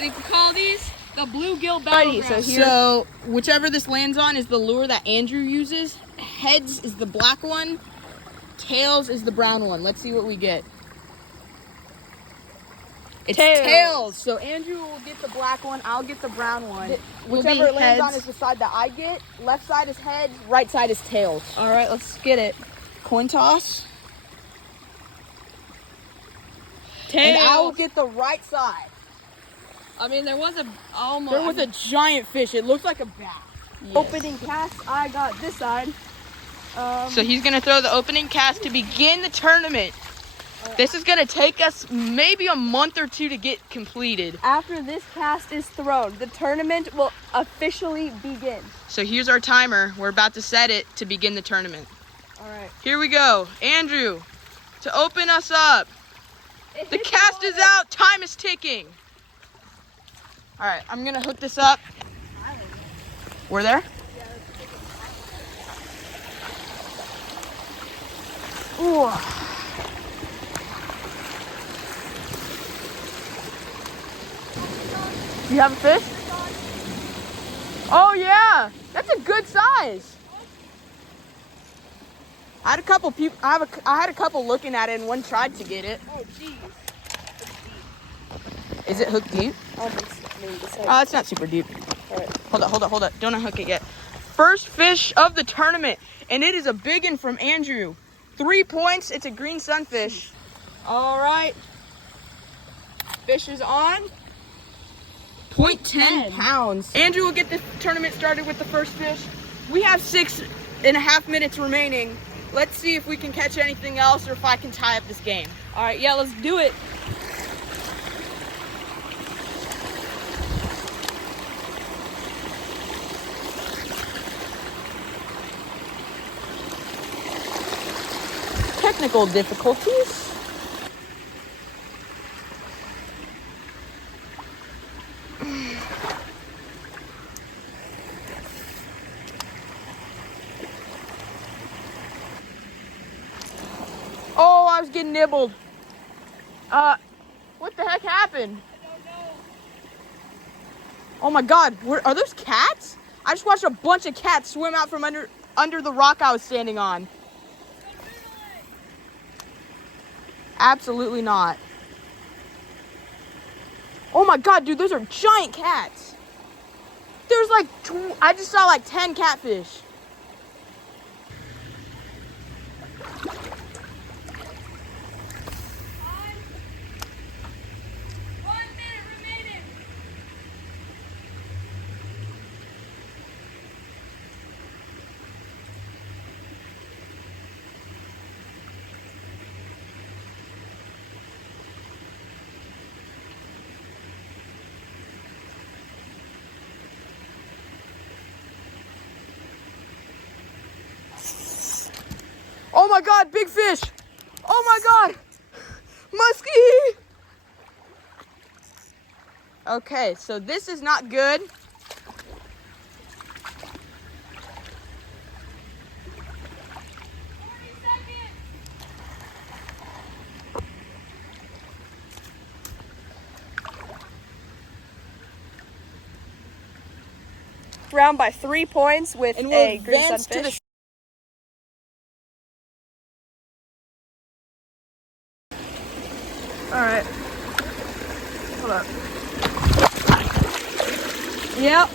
We call these the bluegill battleground. So whichever this lands on is the lure that Andrew uses. Heads is the black one. Tails is the brown one. Let's see what we get. It's tails. So Andrew will get the black one. I'll get the brown one. Whichever it lands on is the side that I get. Left side is heads. Right side is tails. All right, let's get it. Coin toss. Tails. And I'll get the right side. I mean, there was a giant fish. It looked like a bass. Yes. Opening cast, I got this side. So he's going to throw the opening cast to begin the tournament. This is going to take us maybe a month or two to get completed. After this cast is thrown, the tournament will officially begin. So here's our timer. We're about to set it to begin the tournament. All right. Here we go. Andrew, to open us up. The cast is out. Time is ticking. All right, I'm going to hook this up. We're there? Ooh. You have a fish? Oh yeah, that's a good size. I had a couple people. I had a couple looking at it, and one tried to get it. Oh geez. Is it hooked deep? Oh, it's not super deep. All right. Hold up. Don't unhook it yet. First fish of the tournament, and it is a big one from Andrew. 3 points. It's a green sunfish. All right. Fish is on. 0.10 pounds. Andrew will get the tournament started with the first fish. We have 6.5 minutes remaining. Let's see if we can catch anything else or if I can tie up this game. All right, yeah, let's do it. Technical difficulties. Oh, I was getting nibbled. What the heck happened? I don't know. Oh my God, are those cats? I just watched a bunch of cats swim out from under the rock I was standing on. Absolutely not. Oh my God, dude, those are giant cats. There's like, I just saw like 10 catfish. Oh my God, big fish. Oh my God, muskie. Okay, so this is not good. Round by 3 points with And a we'll green advance to sunfish. All right. Hold up. Yep.